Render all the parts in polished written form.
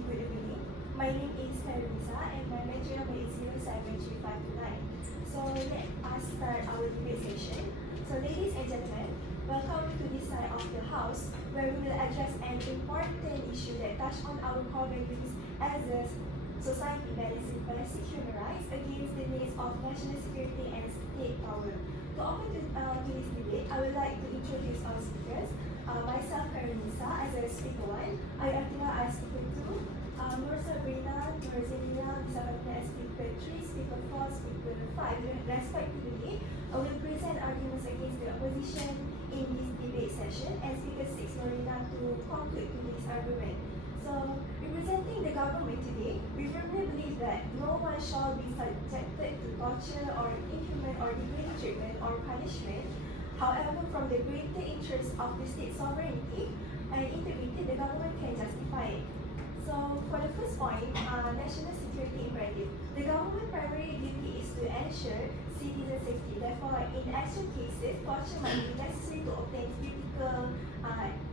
and good evening. My name is KHAIRUNNISA and my lecture number is 073529. So let us start our debate session. So ladies and gentlemen, welcome to this side of the house where we will address an important issue that touches on our core values as a society, balancing basic human rights against the needs of national security and state power. To open today's debate, I would like to introduce our speakers. Myself, KHAIRUNNISA, as a speaker 1, ATHIRAH as speaker 2, SABRINA, ZINIRAH, FATINI as speaker 3, speaker 4, speaker 5, respectively. I will present arguments against the opposition in this debate session, and speaker 6, Marina, to conclude today's argument. So, representing the government today, we firmly believe that no one shall be subjected to torture or inhuman or degrading treatment or punishment. However, from the greater interest of the state sovereignty and integrity, the government can justify it. So, for the first point, national security imperative. The government's primary duty is to ensure citizen safety. Therefore, in extreme cases, torture might be necessary to obtain critical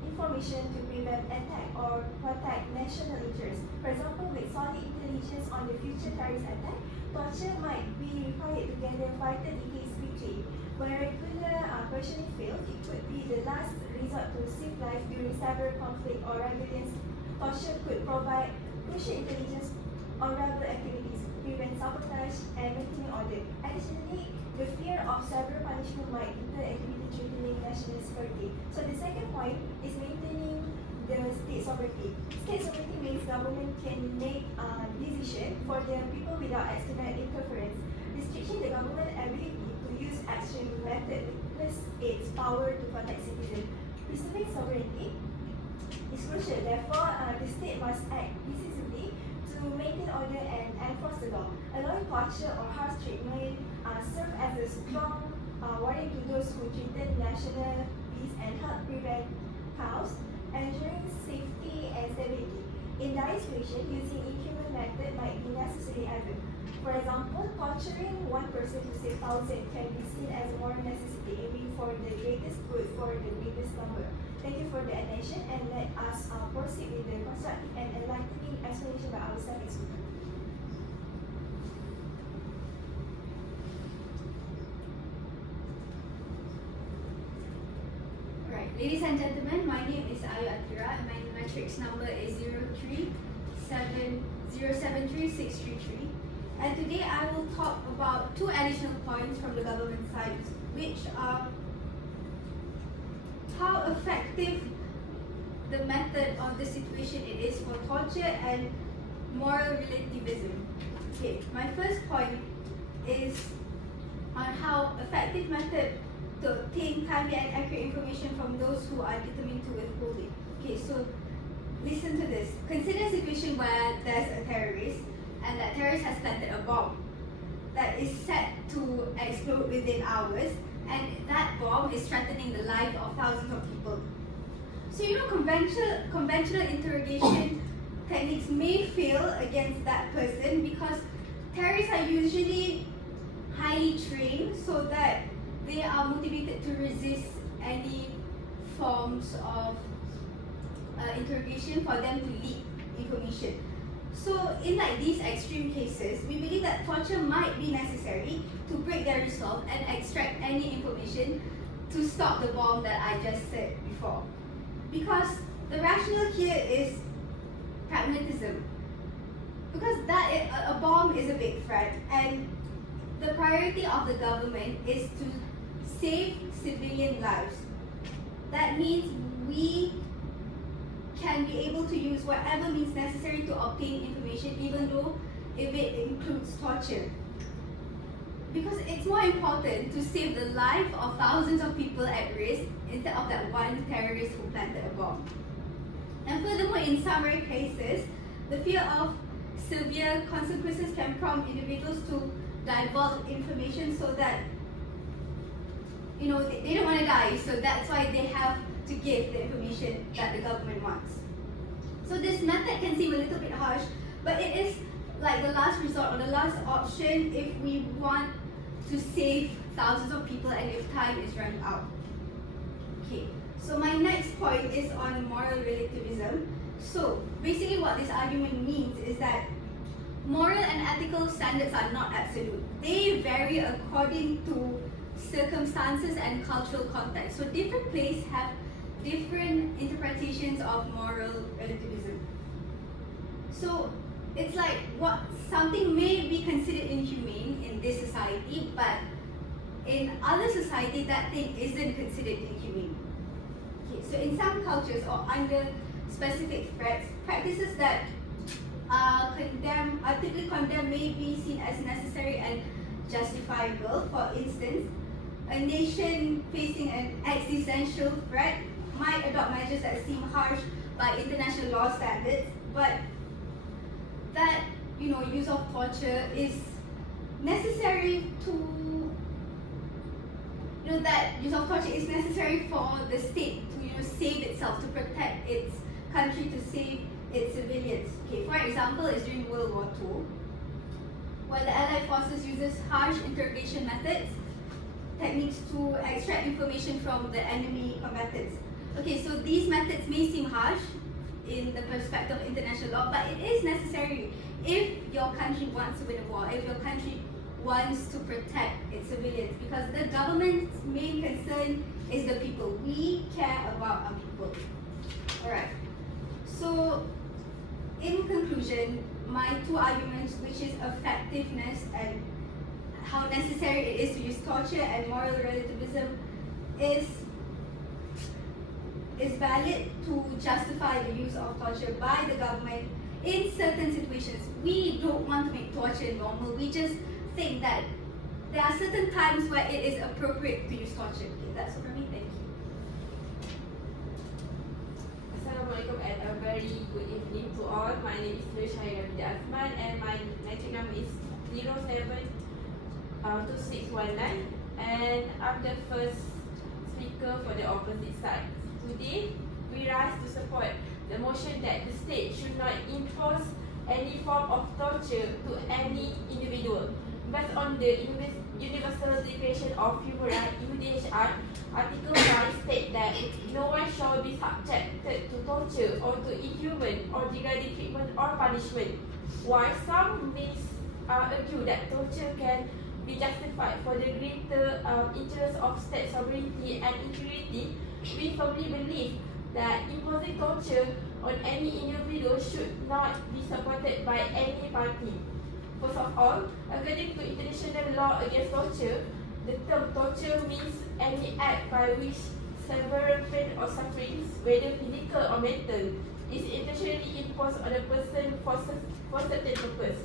information to prevent attack or protect national interests. For example, with solid intelligence on the future terrorist attack, torture might be required to gather vital details quickly. Where regular questioning failed, it could be the last resort to save life during several conflict or rebellions. Torture could provide crucial intelligence on rebel activities, prevent sabotage, and maintain order. Additionally, the fear of severe punishment might deter activity threatening national security. So the second point is maintaining the state sovereignty. State sovereignty means government can make decision for the people without external interference, restricting the government ability to use extreme method weakness its power to protect citizens. Preserving sovereignty is crucial. Therefore, the state must act decisively to maintain order and enforce the law. Allowing torture or harsh treatment serve as a strong warning to those who threaten national peace and help prevent chaos, ensuring safety and stability. In dire situation, using inhuman method might be necessary ever. For example, torturing one person to save thousands can be seen as a moral necessity, aiming for the greatest good for the greatest number. Thank you for the attention, and let us proceed with the constructive and enlightening explanation by our second speaker. Alright, ladies and gentlemen, my name is ATHIRAH and my matrix number is 0370633. And today I will talk about two additional points from the government side, which are how effective the method of the situation it is for torture and moral relativism. Okay, my first point is on how effective method to obtain timely and accurate information from those who are determined to withhold it. Okay, so listen to this. Consider a situation where there's a terrorist and that terrorist has planted a bomb that is set to explode within hours, and that bomb is threatening the life of thousands of people. So conventional interrogation techniques may fail against that person because terrorists are usually highly trained so that they are motivated to resist any forms of interrogation for them to leak information. So in these extreme cases, we believe that torture might be necessary to break their resolve and extract any information to stop the bomb that I just said before. Because the rationale here is pragmatism. Because a bomb is a big threat, and the priority of the government is to save civilian lives. That means we can be able to use whatever means necessary to obtain information, even though if it includes torture. Because it's more important to save the life of thousands of people at risk instead of that one terrorist who planted a bomb. And furthermore, in some rare cases, the fear of severe consequences can prompt individuals to divulge information so that they don't want to die, so that's why they have to give the information that the government wants. So this method can seem a little bit harsh, but it is like the last resort or the last option if we want to save thousands of people and if time is running out. Okay, so my next point is on moral relativism. So basically what this argument means is that moral and ethical standards are not absolute. They vary according to circumstances and cultural context. So different places have different interpretations of moral relativism. So it's like what something may be considered inhumane in this society, but in other society that thing isn't considered inhumane. Okay, so in some cultures or under specific threats, practices that are typically condemned may be seen as necessary and justifiable. For instance, a nation facing an existential threat might adopt measures that seem harsh by international law standards, but that use of torture is necessary for the state to save itself, to protect its country, to save its civilians. Okay, for example, is during World War II, where the Allied forces uses harsh interrogation methods, techniques to extract information from the enemy combatants. Okay, so these methods may seem harsh in the perspective of international law, but it is necessary if your country wants to win a war, if your country wants to protect its civilians, because the government's main concern is the people. We care about our people. Alright, so in conclusion, my two arguments, which is effectiveness and how necessary it is to use torture, and moral relativism, is valid to justify the use of torture by the government in certain situations. We don't want to make torture normal. We just think that there are certain times where it is appropriate to use torture. Okay, that's all from me. Thank you. Assalamualaikum and a very good evening to all. My name is SHAHIRA bin AZMAN and my metric number is 072619, and I'm the first speaker for the opposite side. Today, we rise to support the motion that the state should not impose any form of torture to any individual. Based on the Universal Declaration of Human Rights, UDHR, Article 5 states that no one shall be subjected to torture or to inhuman or degrading treatment or punishment. While some may argue that torture can be justified for the greater interest of state sovereignty and integrity, we firmly believe that imposing torture on any individual should not be supported by any party. First of all, according to international law against torture, the term torture means any act by which severe pain or suffering, whether physical or mental, is intentionally imposed on a person for certain purpose.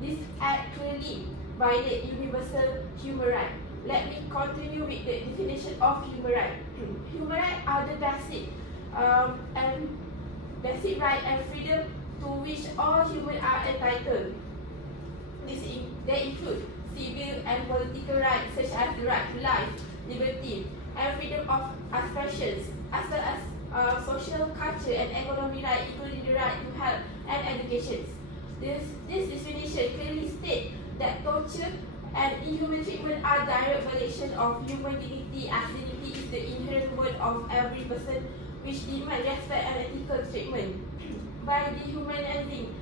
This act clearly violates universal human rights. Let me continue with the definition of human rights. Human rights are the basic right and freedom to which all humans are entitled. They include civil and political rights such as the right to life, liberty, and freedom of expression, as well as social, culture, and economic rights, including the right to health and education. This definition clearly states that torture and inhuman treatment are direct violation of human dignity, as dignity is the inherent worth of every person, which demands respect and ethical treatment. By dehumanizing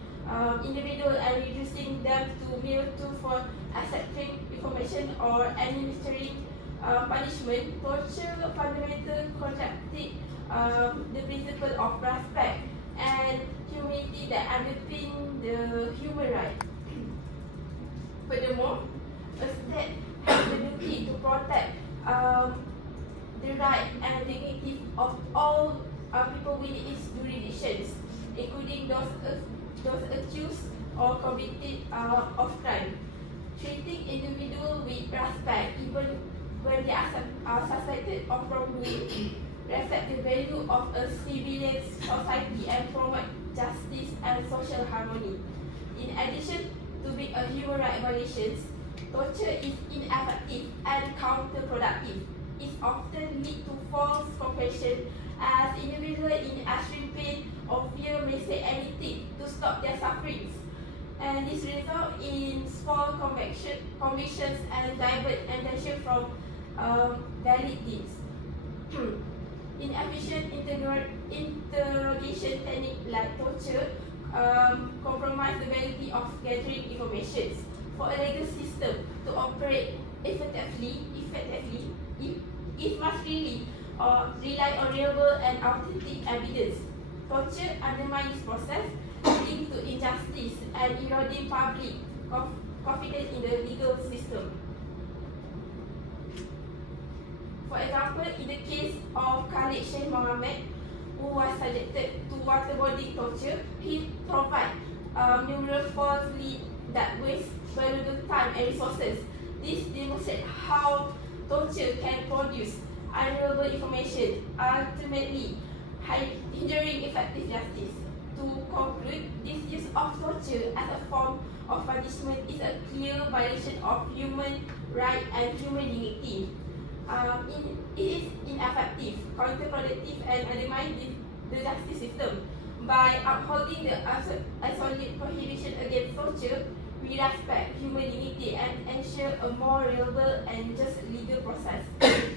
individuals and reducing them to mere tools for accepting information or administering punishment, torture fundamentally contradicts the principle of respect and humanity that underpin the human right. Furthermore, a state has the duty to protect the right and dignity of all people within its jurisdictions, including those accused or convicted of crime. Treating individuals with respect, even when they are suspected of wrongdoing, reflect the value of a civilian society and promote justice and social harmony. In addition to being a human rights violation, torture is ineffective and counterproductive. It often leads to false compassion, as individuals in extreme pain or fear may say anything to stop their sufferings, and this results in small convictions and divert attention from valid deeds. inefficient interrogation technique like torture compromise the validity of gathering information. For a legal system to operate effectively, it must really rely on reliable and authentic evidence. Torture undermines this process, leading to injustice and eroding public confidence in the legal system. For example, in the case of Khalid Sheikh Mohammed, who was subjected to waterboarding torture, he provided numerous false leads that waste valuable time and resources. This demonstrates how torture can produce unreliable information, ultimately hindering effective justice. To conclude, this use of torture as a form of punishment is a clear violation of human rights and human dignity. It is ineffective, counterproductive, and undermines the justice system. By upholding the absolute prohibition against torture, we respect human dignity and ensure a more reliable and just legal process. Okay,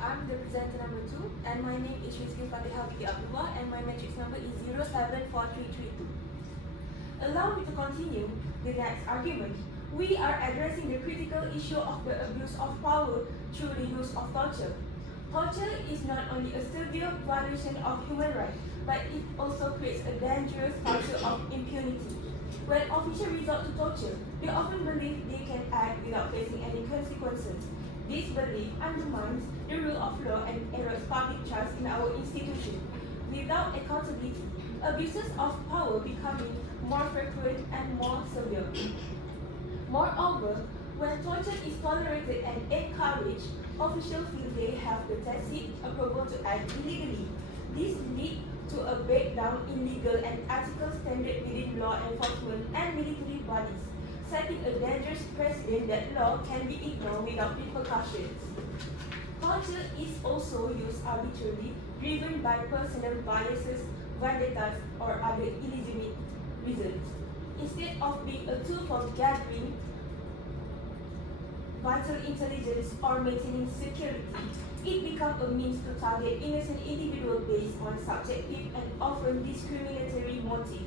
I'm the presenter number 2, and my name is RIZQEL ABDULLAH, and my matrix number is 074332. Allow me to continue the next argument. We are addressing the critical issue of the abuse of power through the use of torture. Torture is not only a severe violation of human rights, but it also creates a dangerous culture of impunity. When officials resort to torture, they often believe they can act without facing any consequences. This belief undermines the rule of law and erodes public trust in our institution. Without accountability, abuses of power becoming more frequent and more severe. Moreover, when torture is tolerated and encouraged, officials feel they have the tacit approval to act illegally. This leads to a breakdown in legal and ethical standards within law enforcement and military bodies, setting a dangerous precedent that law can be ignored without repercussions. Torture is also used arbitrarily, driven by personal biases, vendettas, or other illegitimate reasons. Instead of being a tool for gathering vital intelligence or maintaining security, it becomes a means to target innocent individuals based on subjective and often discriminatory motives.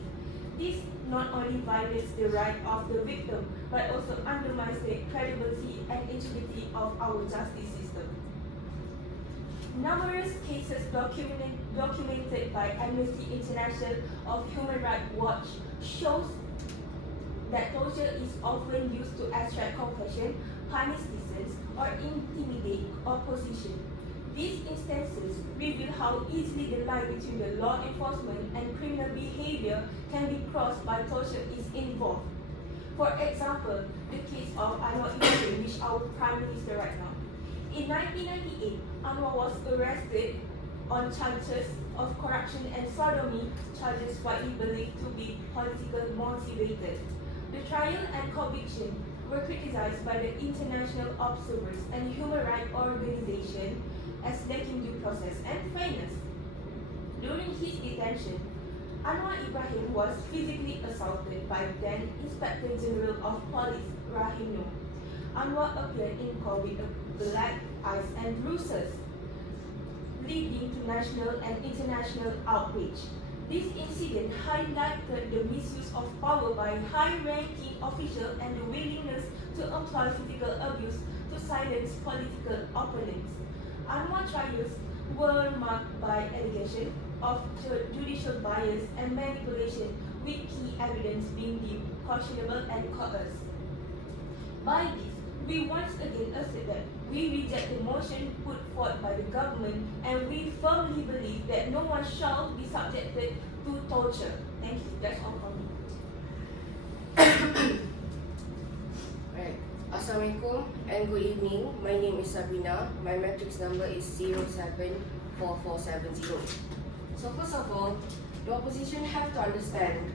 This not only violates the right of the victim, but also undermines the credibility and integrity of our justice system. Numerous cases documented by Amnesty International of Human Rights Watch shows that torture is often used to extract confession, punish dissent, or intimidate opposition. These instances reveal how easily the line between the law enforcement and criminal behavior can be crossed by torture is involved. For example, the case of Anwar Ibrahim, which our Prime Minister right now. In 1998, Anwar was arrested on charges of corruption and sodomy, charges widely believed to be politically motivated. The trial and conviction were criticized by the international observers and human rights organizations as lacking due process and fairness. During his detention, Anwar Ibrahim was physically assaulted by then Inspector General of Police Rahim Noor. Anwar appeared in court with black eyes and bruises, leading to national and international outrage. This incident highlighted the misuse of power by high-ranking officials and the willingness to employ physical abuse to silence political opponents. Anwar trials were marked by allegations of judicial bias and manipulation, with key evidence being deemed questionable and coerced. By this, we once again assert that we reject the motion put forth by the government, and we firmly believe that no one shall be subjected to torture. Thank you. That's all from me. Right. Assalamualaikum and good evening. My name is Sabrina. My matrix number is 074470. So first of all, the opposition have to understand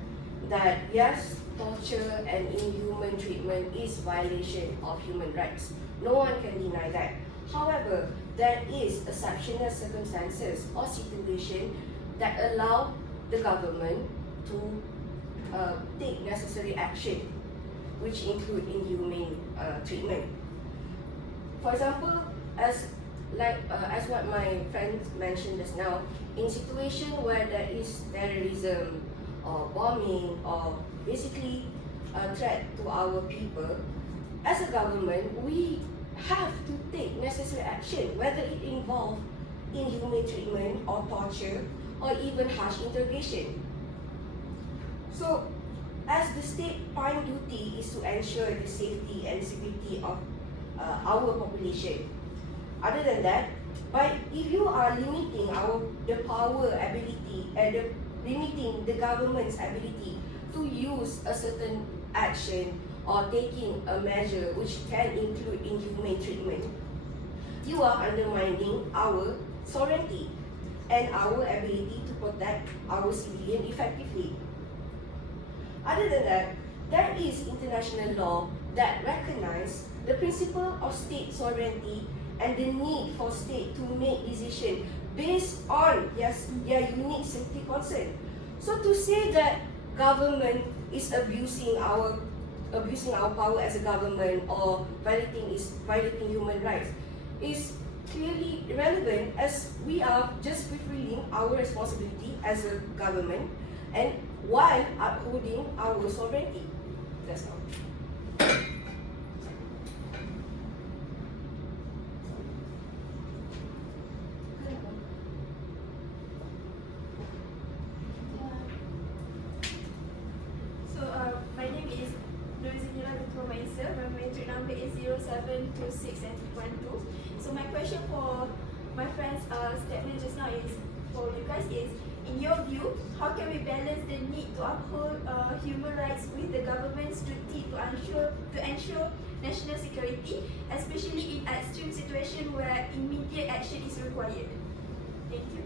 that yes, torture and inhuman treatment is violation of human rights. No one can deny that. However, there is exceptional circumstances or situation that allow the government to take necessary action, which include inhumane treatment. For example, as like as what my friend mentioned just now, in situation where there is terrorism or bombing or basically a threat to our people, as a government, we have to take necessary action, whether it involves inhumane treatment or torture or even harsh interrogation. So, as the state prime duty is to ensure the safety and security of our population. Other than that, if you are limiting the power ability and limiting the government's ability to use a certain action or taking a measure which can include inhumane treatment, you are undermining our sovereignty and our ability to protect our civilian effectively. Other than that, there is international law that recognizes the principle of state sovereignty and the need for state to make decisions based on their unique safety concern. So to say that government is abusing our power as a government or violating human rights is clearly irrelevant, as we are just fulfilling our responsibility as a government and while upholding our sovereignty. That's all. My name is ZINIRAH. My matric number is 0726 and 212. So my question for my friend's statement just now is, for you guys is, in your view, how can we balance the need to uphold human rights with the government's duty to ensure national security, especially in extreme situation where immediate action is required? Thank you.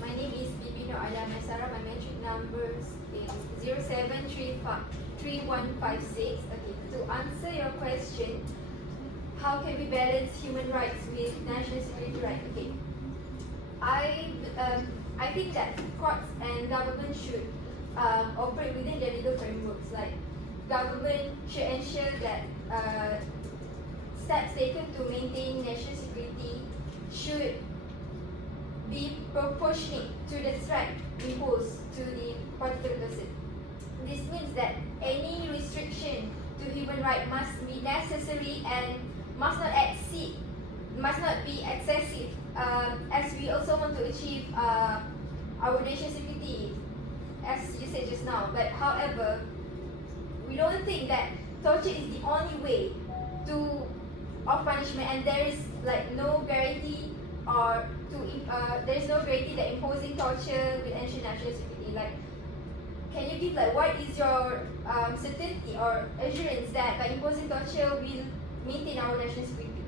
My name is BIBI MAISARA. My matric number is 073156. Okay, to answer your question, how can we balance human rights with national security right? Okay, I think that courts and government should operate within their legal frameworks. Like, government should ensure that steps taken to maintain national security should be proportionate to the threat imposed to the particular person. This means that any restriction to human rights must be necessary and must not be excessive, as we also want to achieve our national security, as you said just now. But however, we don't think that torture is the only way of punishment, and there is like no guarantee there is no guarantee that imposing torture will ensure national security. Like, can you give what is your certainty or assurance that by imposing torture will maintain our national security?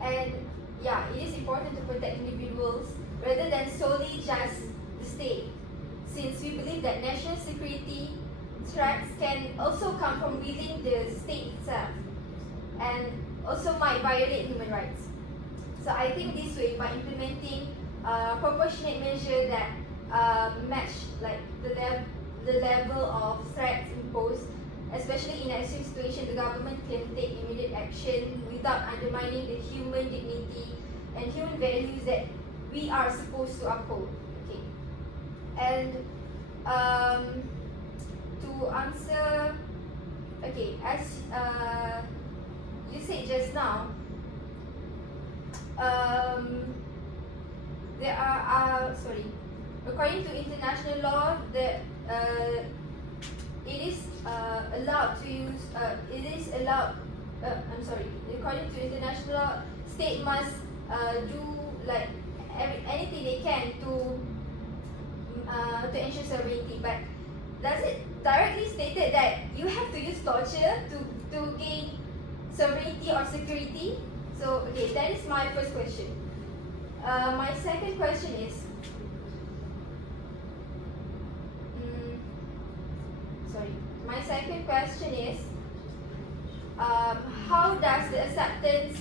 And yeah, it is important to protect individuals rather than solely just the state, since we believe that national security threats can also come from within the state itself and also might violate human rights. So I think this way, by implementing proportionate measure that match the level of threats imposed, especially in an extreme situation, the government can take immediate action without undermining the human dignity and human values that we are supposed to uphold. Okay, and to answer, okay, as you said just now, there are according to international law, that it is allowed to use. According to international law, state must do anything they can to ensure sovereignty. But does it directly stated that you have to use torture to gain sovereignty or security? So okay, that is my first question. My second question is, how does the acceptance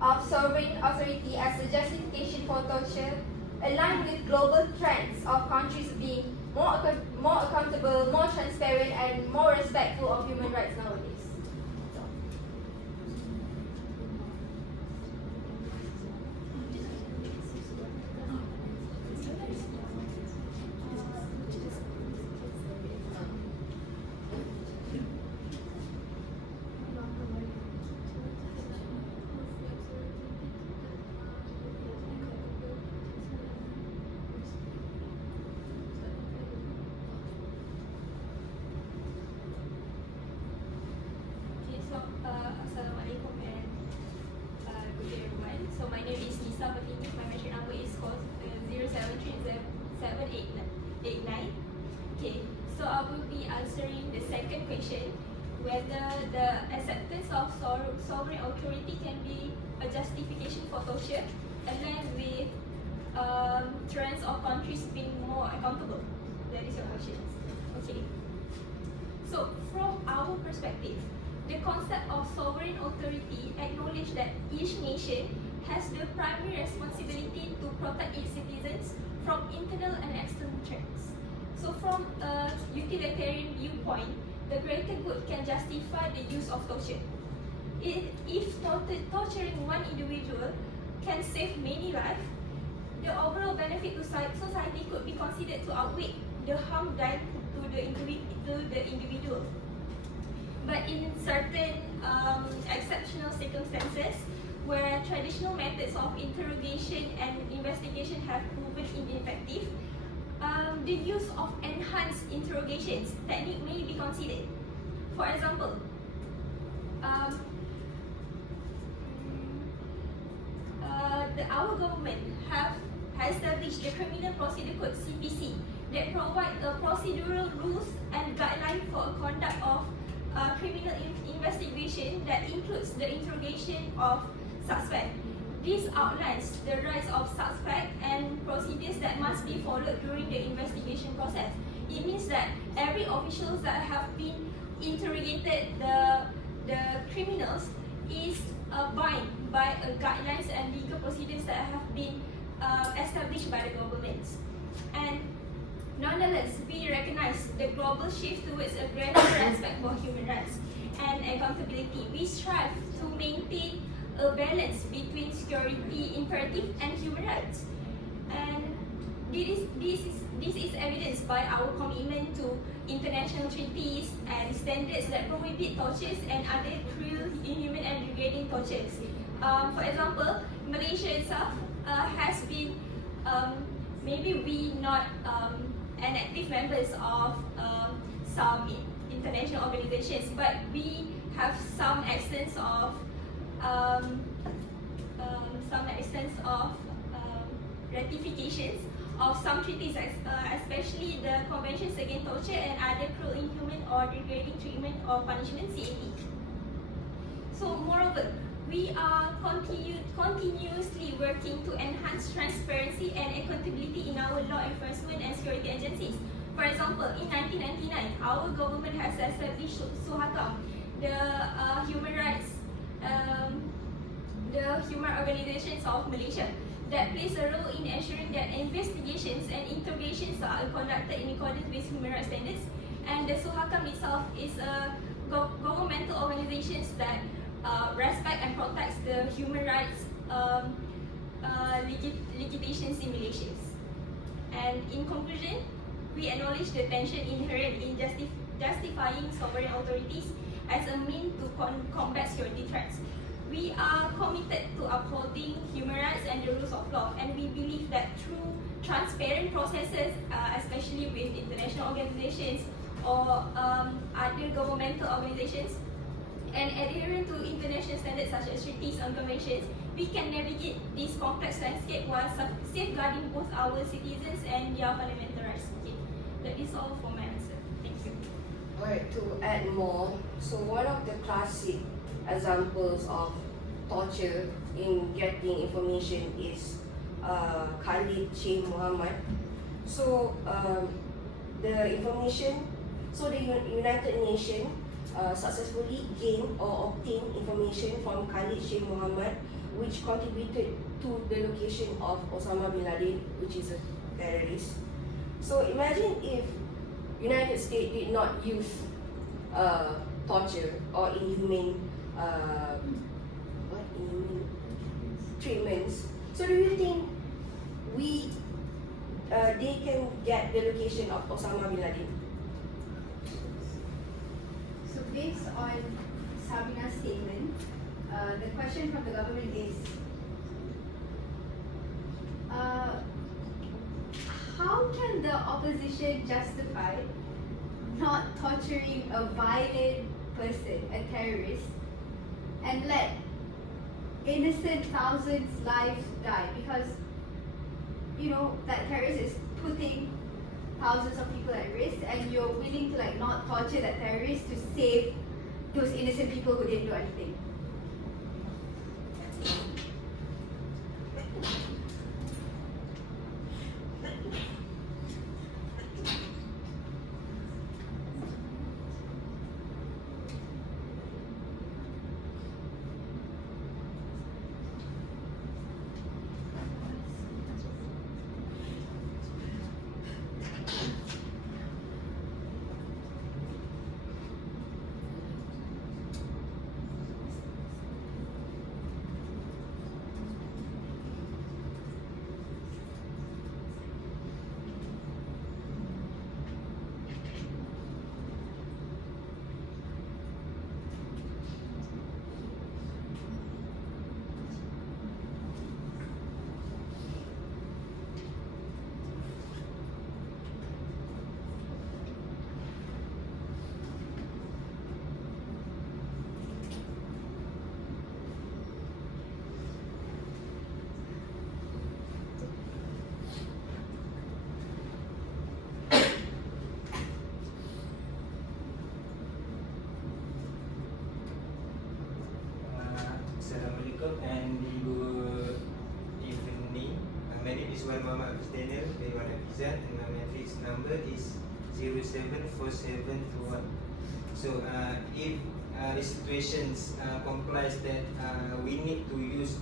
of sovereign authority as a justification for torture align with global trends of countries being more accountable, more transparent, and more respectful of human rights nowadays? Nisa FATINI. My metric number is called 0730789. Okay, so I will be answering the second question, whether the acceptance of sovereign authority can be a justification for torture, aligned with trends of countries being more accountable. That is your question. Okay. So from our perspective, the concept of sovereign authority acknowledges that each nation has the primary responsibility to protect its citizens from internal and external threats. So from a utilitarian viewpoint, the greater good can justify the use of torture. If torturing one individual can save many lives, the overall benefit to society could be considered to outweigh the harm done to the individual. But in certain exceptional circumstances, where traditional methods of interrogation and investigation have proven ineffective, the use of enhanced interrogations technique may be considered. For example, our government has established the Criminal Procedure Code (CPC) that provide a procedural rules and guideline for a conduct of criminal investigation that includes the interrogation of suspect. This outlines the rights of suspect and procedures that must be followed during the investigation process. It means that every officials that have been interrogated the criminals is bound by guidelines and legal procedures that have been established by the governments. And nonetheless, we recognize the global shift towards a greater respect for human rights and accountability. We strive to maintain a balance between security imperative and human rights. And this is evidenced by our commitment to international treaties and standards that prohibit tortures and other cruel, inhuman and degrading tortures. For example, Malaysia itself has been, maybe we not an active members of some international organizations, but we have some extents of ratifications of some treaties, especially the Conventions Against Torture and Other Cruel, Inhuman or Degrading Treatment or Punishment (CAT). So, moreover, we are continuously working to enhance transparency and accountability in our law enforcement and security agencies. For example, in 1999, our government has established SUHAKAM, the human rights, the human organizations of Malaysia, that plays a role in ensuring that investigations and interrogations are conducted in accordance with human rights standards. And the SUHAKAM itself is a governmental organization that respect and protects the human rights legislation simulations. And in conclusion, we acknowledge the tension inherent in justifying sovereign authorities as a means to combat security threats. We are committed to upholding human rights and the rules of law, and we believe that through transparent processes, especially with international organizations or other governmental organizations, and adhering to international standards such as treaties and conventions, we can navigate this complex landscape while safeguarding both our citizens and their fundamental rights. Okay, that is all for my answer. Thank you. Alright, to add more, so one of the classic examples of torture in getting information is Khalid Sheikh Mohammed. So the information, so the United Nations successfully gained or obtained information from Khalid Sheikh Mohammed, which contributed to the location of Osama bin Laden, which is a terrorist. So imagine if United States did not use torture or inhumane treatments. So do you think they can get the location of Osama bin Laden? So based on Sabrina's statement, the question from the government is, how can the opposition justify not torturing a violent person, a terrorist, and let innocent thousands lives die because that terrorist is putting thousands of people at risk, and you're willing to like not torture that terrorist to save those innocent people who didn't do anything. Assalamualaikum and good evening. My name is Wan Muhammad Daniel, HAFIZAN, and my matrix number is 074721. So if the situations complies that we need to use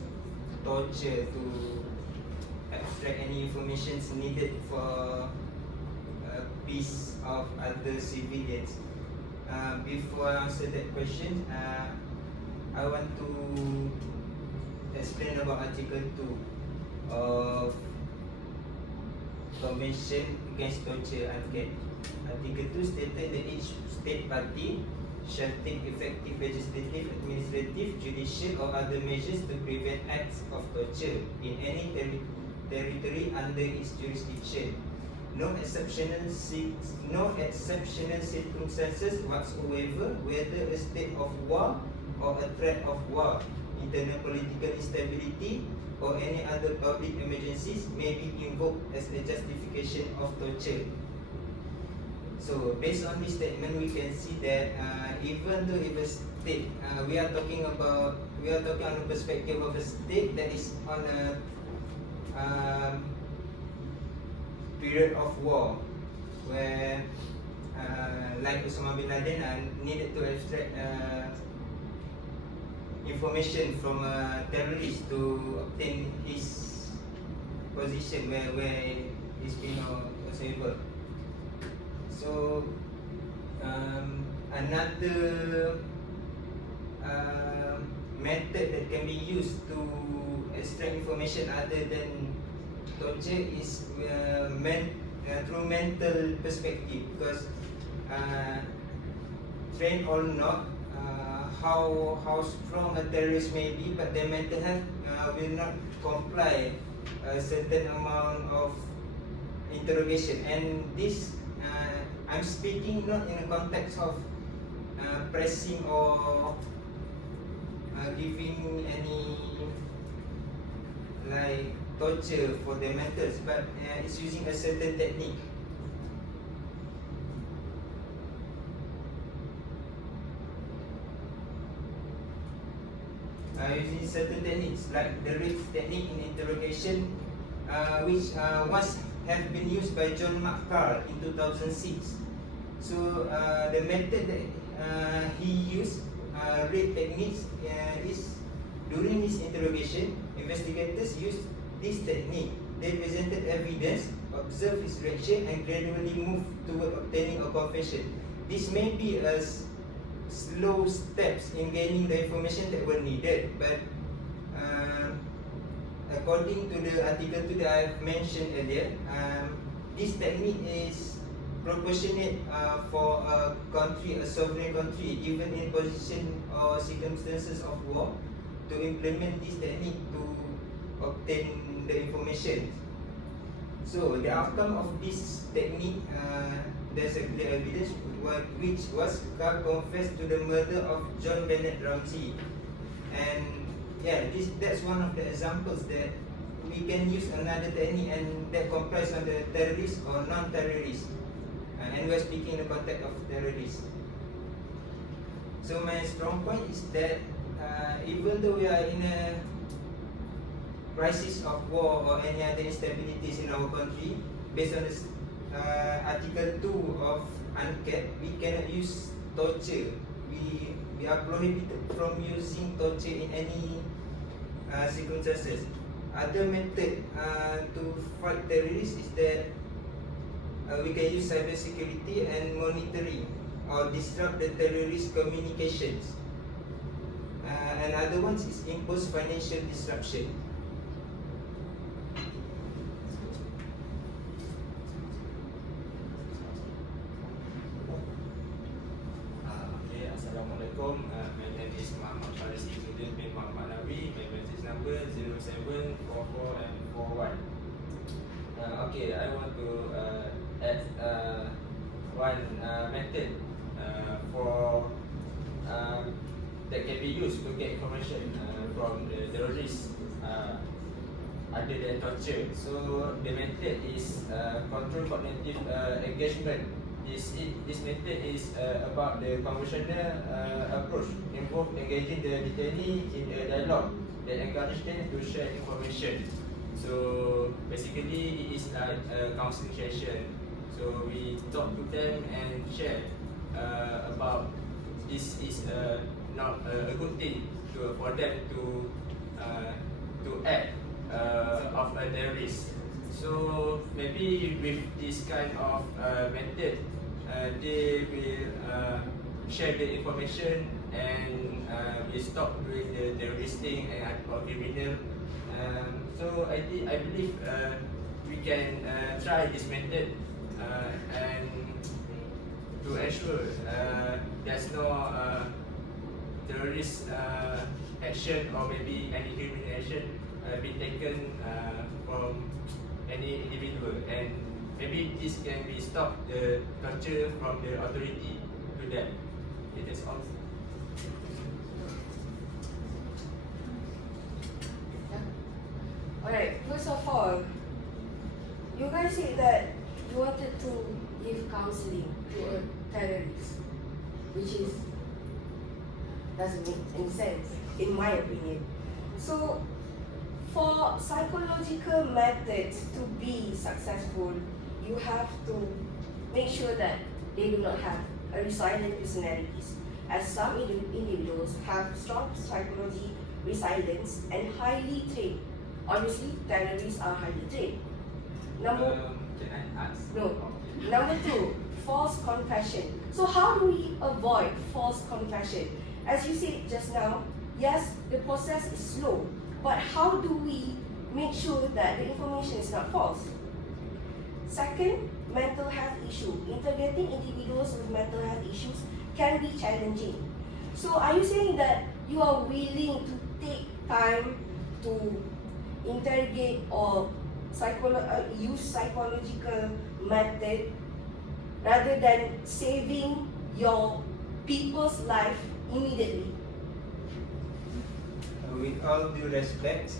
torture to extract any information needed for peace of other civilians. Before I answer that question, I want to explain about Article 2 of Convention Against Torture and Death. Article 2 stated that each state party shall take effective legislative, administrative, judicial or other measures to prevent acts of torture in any territory under its jurisdiction. No exceptional circumstances whatsoever, whether a state of war or a threat of war, internal political instability, or any other public emergencies may be invoked as a justification of torture. So, based on this statement, we can see that even though if a state, we are talking on the perspective of a state that is on a period of war, where like Osama bin Laden needed to extract information from a terrorist to obtain his position where he's been or whatsoever. So another method that can be used to extract information other than torture is through mental perspective, because trained or not, how strong a terrorist may be, but their mental health will not comply a certain amount of interrogation. And this, I'm speaking not in a context of pressing or giving any like torture for their mentals, but it's using a certain technique. Using certain techniques like the RIZQEL technique in interrogation, which once have been used by John McCarr in 2006. So the method that he used, RIZQEL techniques, is during his interrogation, investigators used this technique. They presented evidence, observed his reaction, and gradually moved toward obtaining a confession. This may be a slow steps in gaining the information that were needed, but according to the article 2 that I've mentioned earlier, this technique is proportionate for a country, a sovereign country, even in position or circumstances of war, to implement this technique to obtain the information. So the outcome of this technique, there's a clear evidence which was Carr confessed to the murder of John Bennett Ramsey, and that's one of the examples that we can use another technique and that comprises on the terrorist or non-terrorist, and we're speaking in the context of terrorists. So my strong point is that even though we are in a crisis of war or any other instabilities in our country, based on this, Article 2 of UNCAP, we cannot use torture. We are prohibited from using torture in any circumstances. Other method to fight terrorists is that we can use cyber security and monitoring or disrupt the terrorist communications. Another one is impose financial disruption. Okay, Assalamualaikum. My name is FARIS IZZUDDIN bin NAWI. My message number 0744 and 41. Okay, I want to add one method for that can be used to get information from the terrorists other than torture. So the method is control cognitive engagement. This method is about the conversational approach, involve engaging the detainee in a dialogue that encourage them to share information. So basically, it is like a counseling session. So we talk to them and share about this is not a good thing for them to act of a terrorist. So maybe with this kind of method, they will share the information and we stop doing the terrorist thing and or criminal. So I believe we can try this method and to ensure there's no terrorist action or maybe any criminal action be taken from any individual, and maybe this can be stopped the torture from the authority to them. It is all. Alright, first of all, you guys said that you wanted to give counseling to a terrorist, which is doesn't make any sense, in my opinion. So, for psychological methods to be successful, you have to make sure that they do not have a resilient personalities, as some individuals have strong psychology, resilience, and highly trained. Obviously, terrorists are highly trained. Can I ask? No. Number 2, false confession. So how do we avoid false confession? As you said just now, yes, the process is slow, but how do we make sure that the information is not false? Second, mental health issue. Interrogating individuals with mental health issues can be challenging. So are you saying that you are willing to take time to interrogate or use psychological method rather than saving your people's life immediately? With all due respect,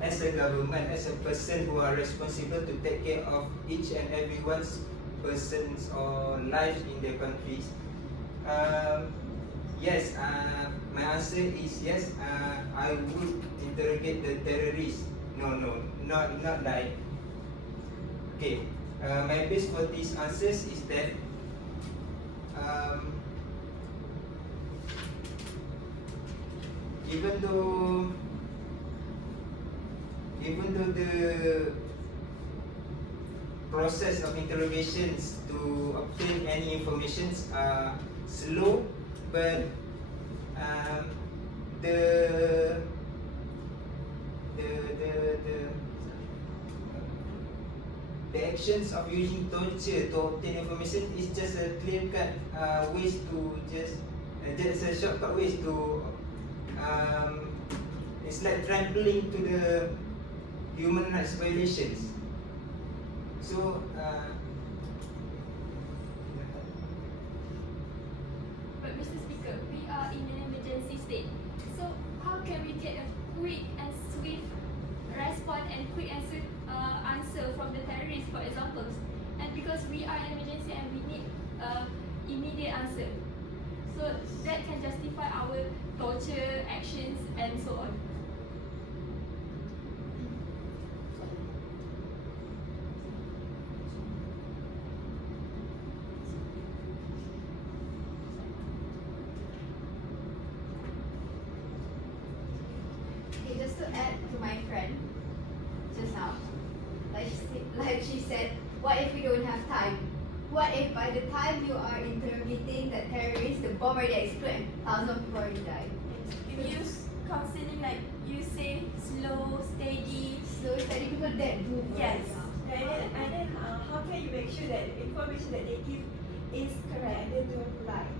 as a government, as a person who are responsible to take care of each and everyone's persons or lives in their countries, yes, my answer is yes. I would interrogate the terrorists. No, not like. Okay, my base for these answers is that even though the process of interrogations to obtain any informations are slow, but the actions of using torture to obtain information is just a clear-cut ways to just a shortcut ways to it's like trampling to the human rights violations. So But Mr. Speaker, we are in an emergency state. So how can we get a quick and swift response and quick and swift answer from the terrorists, for example. And because we are emergency and we need immediate answer, so that can justify our torture actions and so on. Okay, just to add to my friend just now, like she said, what if we don't have time? What if by the time you are interrogating the terrorists, the bomb already exploded and thousands of people already died? If you use counseling, like you say slow, steady. So steady, people dead. Yes. And then how can you make sure that the information that they give is correct? They don't lie.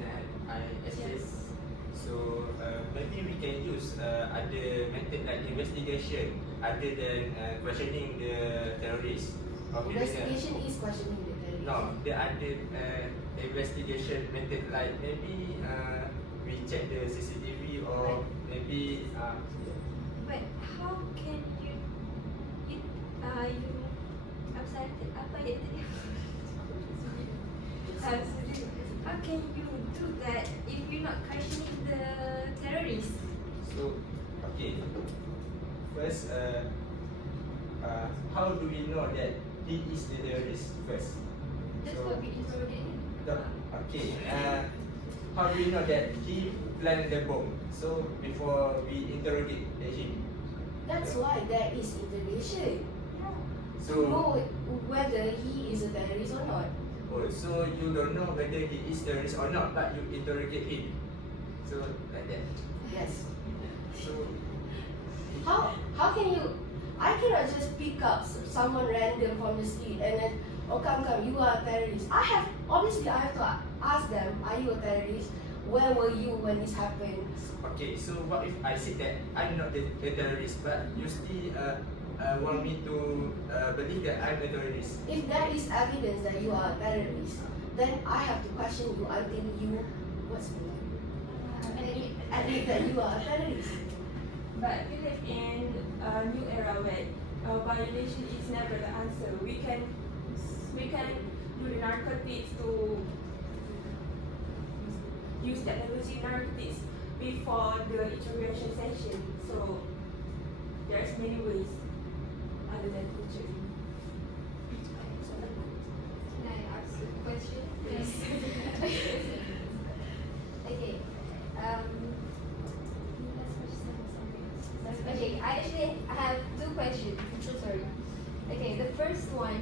That I assess. So maybe we can use other method like investigation other than questioning the terrorists. Investigation is questioning the terrorist. No, the other investigation method like maybe we check the CCTV or maybe But how can you apa itu dia? How can you do that if you're not questioning the terrorists? so okay. First, how do we know that he is the terrorist first? That's So- what we interrogate. Okay. How do we know that he planned the bomb? So before we interrogate him. That's why there is interrogation. To So know whether he is a terrorist or not. oh, so you don't know whether he is terrorist or not, but you interrogate him. So like that. Yes. So How can you? I cannot just pick up someone random from the street and then, oh come, you are a terrorist. I have to ask them, are you a terrorist? Where were you when this happened? okay. So what if I say that I'm not the terrorist, but you still want me to believe that I'm a terrorist? If there is evidence that you are a terrorist, then I have to question you until you admit that you are a terrorist. But we live in a new era where violation is never the answer. We can do the narcotics to use technology narcotics before the interrogation session. So there's many ways other than torturing. Can I ask a question? Yes. Okay. Okay, I actually have two questions. I'm so sorry. Okay, the first one,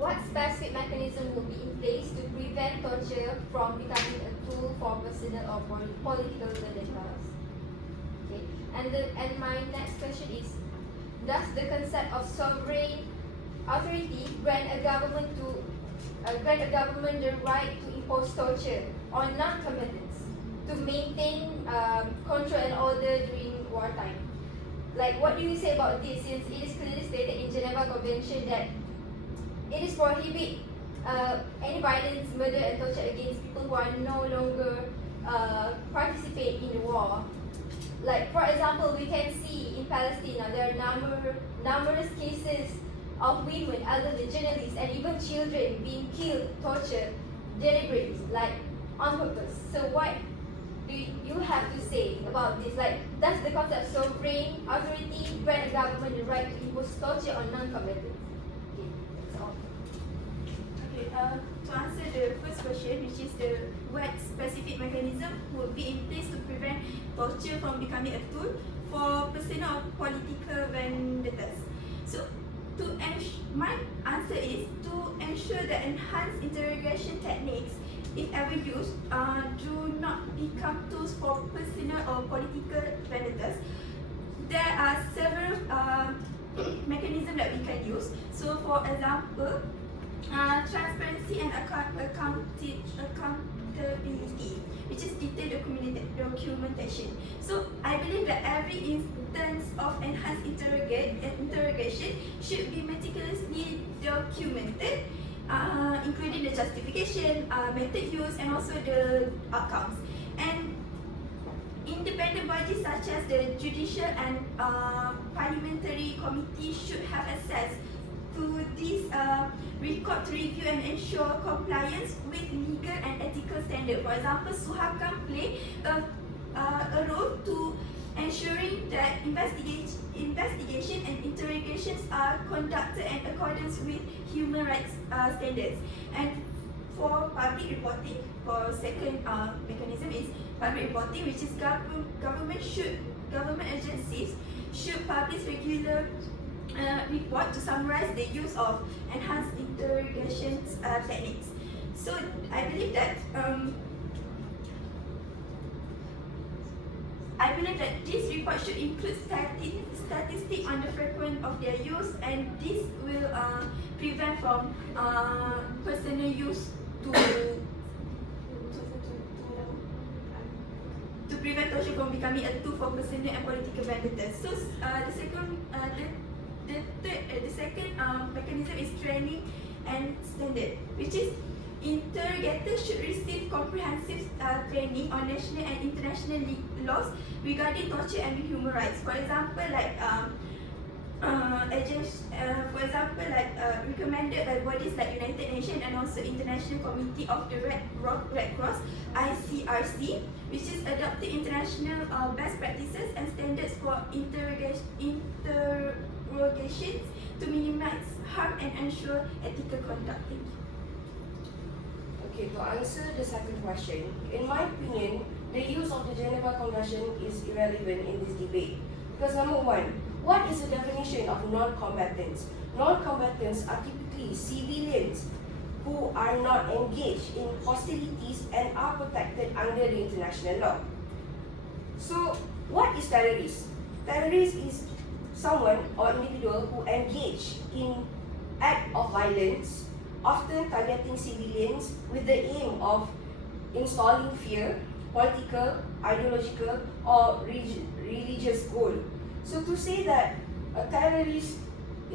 what specific mechanism will be in place to prevent torture from becoming a tool for personal or political vendettas? Okay, and my next question is, does the concept of sovereign authority grant a government the right to impose torture on non-combatants to maintain control and order during wartime? Like, what do you say about this, since it is clearly stated in Geneva Convention that it is prohibit any violence, murder and torture against people who are no longer participate in the war. Like, for example, we can see in Palestine there are numerous cases of women, elderly journalists and even children being killed, tortured, deliberately, like on purpose. So what do you have to say about this? Like, does the concept of sovereign authority grant a government the right to impose torture on non-combatants? Okay, that's all. Okay, to answer the first question, which is the what specific mechanism would be in place to prevent torture from becoming a tool for personal or political vendettas. So, my answer is to ensure that enhanced interrogation techniques, if ever used, do not become tools for personal or political vendettas. There are several mechanisms that we can use. So, for example, transparency and accountability, which is detailed documentation. So I believe that every instance of enhanced interrogation should be meticulously documented, including the justification, method used, and also the outcomes. And independent bodies such as the judicial and parliamentary committee should have access to this record to review and ensure compliance with legal and ethical standards. For example, Suhakam play a role to ensuring that investigation and interrogations are conducted in accordance with human rights standards. And for public reporting, for second mechanism is public reporting, which is government agencies should publish regular report to summarize the use of enhanced interrogations techniques. So I believe that this report should include statistics on the frequency of their use, and this will prevent from personal use to prevent torture from becoming a tool for personal and political vendettas. So the second mechanism is training and standard, which is interrogators should receive comprehensive training on national and international laws regarding torture and human rights. For example, recommended by bodies like United Nations and also International Committee of the Red Cross (ICRC), which is adopted international best practices and standards for interrogations to minimize harm and ensure ethical conduct. Thank you. Okay, to answer the second question, in my opinion, the use of the Geneva Convention is irrelevant in this debate. Because number one, what is the definition of non-combatants? Non-combatants are typically civilians who are not engaged in hostilities and are protected under the international law. So, what is terrorist? Terrorist is someone or individual who engage in act of violence, often targeting civilians with the aim of installing fear, political, ideological, or religious goal. So to say that a terrorist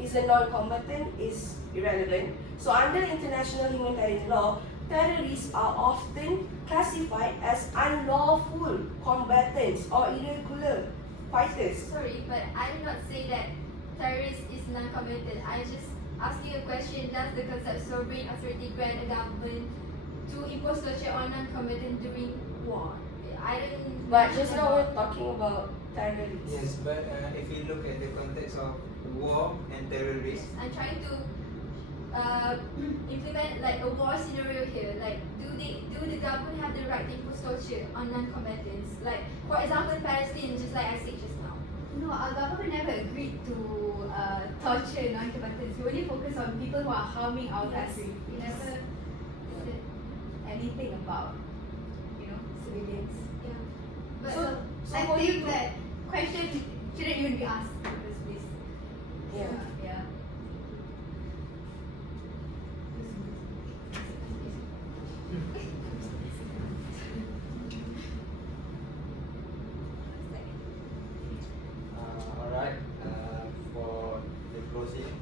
is a non-combatant is irrelevant. So under international humanitarian law, terrorists are often classified as unlawful combatants or irregular fighters. Sorry, but I did not say that terrorist is non-combatant. I just asking a question, does the concept sovereign authority grant a government to impose torture on non-combatant during war? I don't. But just now we're talking about terrorists. Yes, but if you look at the context of war and terrorists, I'm trying to implement like a war scenario here. Like, do the government have the right to impose torture on non-combatants? Like, for example, in Palestine, just like I said just now. No, our government never agreed to torture non-combatants. We only focus on people who are harming our country. We never said anything about, civilians. Yeah. But So I for you think to- that question shouldn't even be asked in the first place. Yeah. Yeah. Alright, for the closing.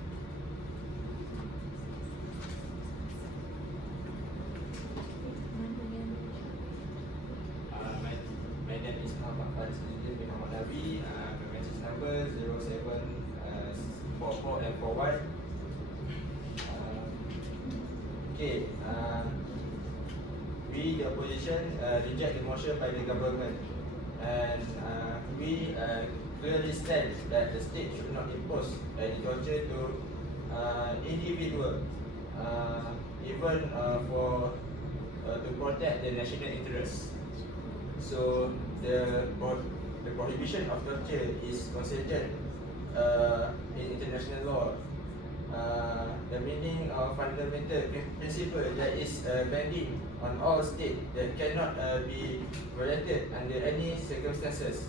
My name is FARIS bin NAWI. My message number 0744 and 41. Okay, we the opposition reject the motion by the government, and we clearly stand that the state should not impose any torture to individual, even for to protect the national interest. So the prohibition of torture is considered in international law. The meaning of fundamental principle that is binding on all states that cannot be violated under any circumstances.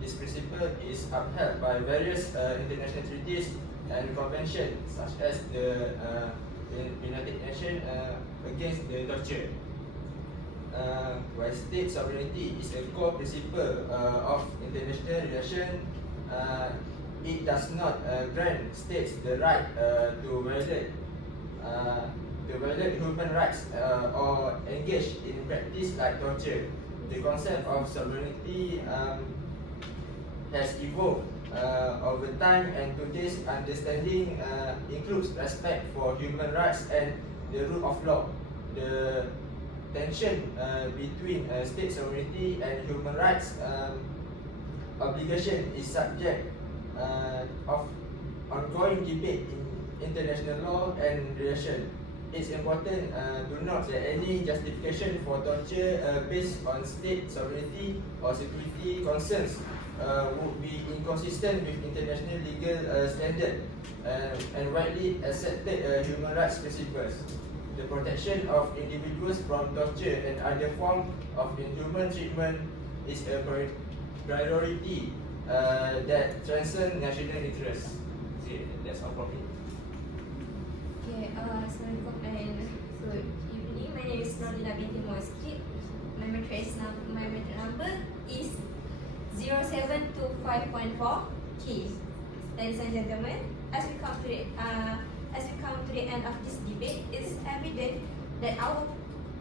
This principle is upheld by various international treaties and conventions, such as the United Nations against the torture. While state sovereignty is a core principle of international relations, it does not grant states the right to violate human rights or engage in practice like torture. the concept of sovereignty has evolved over time, and today's understanding includes respect for human rights and the rule of law. The tension between state sovereignty and human rights obligation is subject of ongoing debate in international law and relation. It's important to note that any justification for torture based on state sovereignty or security concerns would be inconsistent with international legal standard and widely accepted human rights principles. The protection of individuals from torture and other forms of inhuman treatment is a priority that transcends national interests. See, that's all from me. Okay, Assalamualaikum and good evening. My name is NOOR binti MOHD. My matrix number is 0725.4. Keys. Ladies and gentlemen, as we come to the end of this debate, it is evident that our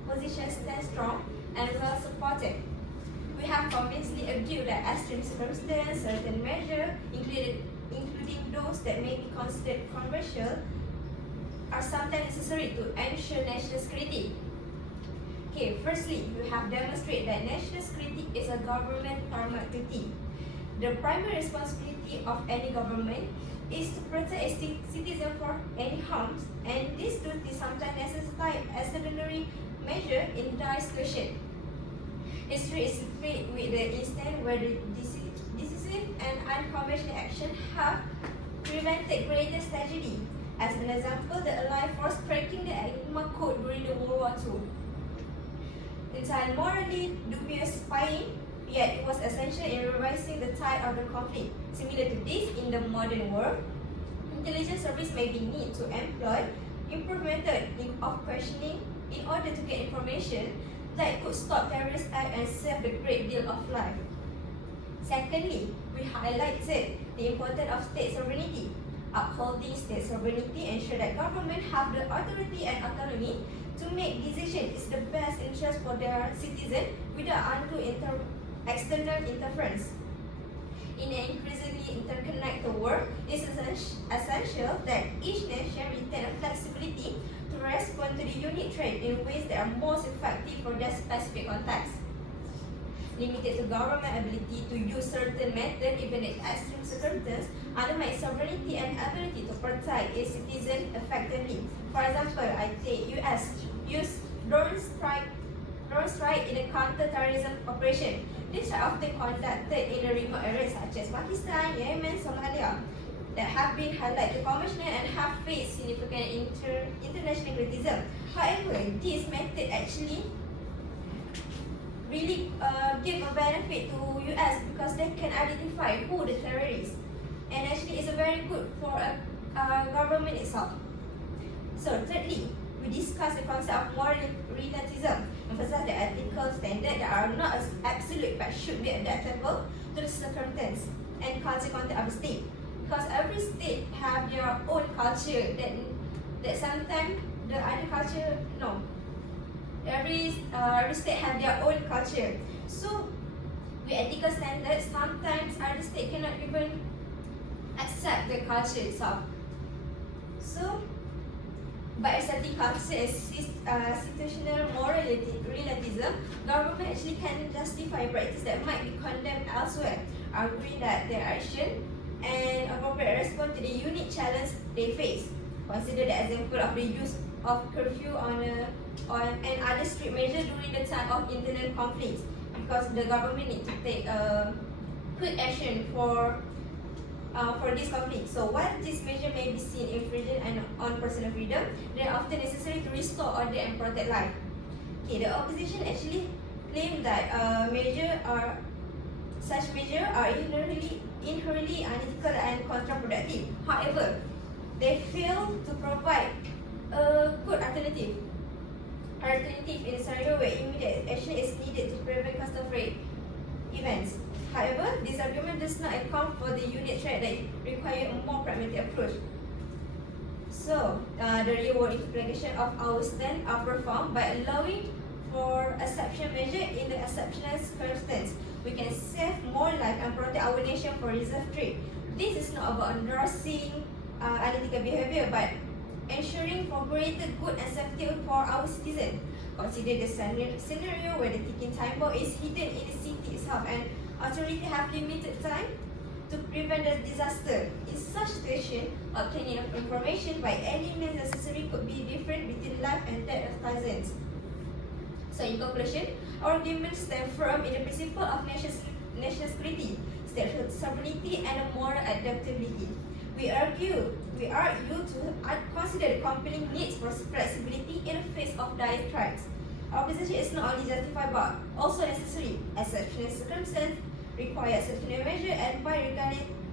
position stands strong and well supported. We have convincingly agreed that extreme circumstances, certain measures, including those that may be considered controversial, are sometimes necessary to ensure national security. Okay, firstly, we have demonstrated that national security is a government paramount duty. The primary responsibility of any government is to protect its citizens from any harms, and this duty sometimes necessitates extraordinary measure in dire situation. History is filled with the instance where the decisive and unconventional action have prevented greatest tragedy. As an example, the Allied force cracking the Enigma code during the World War II. Entirely morally dubious spying, yet it was essential in reversing the tide of the conflict. Similar to this, in the modern world, intelligence service may be need to employ improved method of questioning in order to get information that could stop terrorist acts and save a great deal of life. Secondly, we highlighted the importance of state sovereignty. Upholding state sovereignty ensure that government have the authority and autonomy to make decisions in the best interest for their citizens without undue external interference. In an increasingly interconnected world, it is essential that each nation retain a flexibility to respond to the unique threat in ways that are most effective for their specific context. Limited to government ability to use certain methods even in extreme circumstances undermines sovereignty and ability to protect its citizens effectively. For example, I take US use drone strike in a counter-terrorism operation. These are often conducted in the remote areas such as Pakistan, Yemen, Somalia that have been highlighted conventional and have faced significant international criticism. However, this method actually really give a benefit to US because they can identify who the terrorists, and actually it's a very good for a government itself. So thirdly, we discuss the concept of moral relativism, emphasize the ethical standards that are not as absolute but should be adaptable to the circumstance and consequences of the state, because every state have their own culture that sometimes the other culture no. Every state have their own culture. So, with ethical standards, sometimes other state cannot even accept the culture itself. So, by accepting culture as situational moral relativism, government actually can justify practice that might be condemned elsewhere, arguing that their action and appropriate response to the unique challenge they face. Consider the example of the use of curfew and other strict measures during the time of internal conflicts, because the government need to take quick action for this conflict. So while this measure may be seen infringing on personal freedom, they are often necessary to restore order and protect life. Okay, the opposition actually claim that such measures are inherently unethical and counterproductive. However, they fail to provide a good alternative in a scenario where immediate action is needed to prevent catastrophic events. However, this argument does not account for the unique threat that require a more pragmatic approach. So, the real-world implication of our stand are performed by allowing for exceptional measure in the exceptional circumstance. We can save more life and protect our nation for reserve trade. This is not about endorsing unethical behavior, but ensuring for greater good and safety for our citizens. Consider the scenario where the ticking time bomb is hidden in the city itself and authorities have limited time to prevent the disaster. In such situation, obtaining of information by any means necessary could be different between life and death of thousands. So in conclusion, our arguments stem from in the principle of national security, state sovereignty and moral adaptability. We argue to consider the compelling needs for flexibility in the face of dire threats. Our position is not only justified but also necessary. Exceptional circumstances require exceptional measure, and by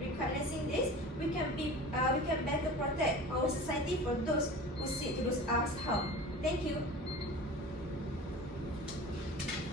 recognizing this, we can better protect our society for those who seek to do us harm. Thank you.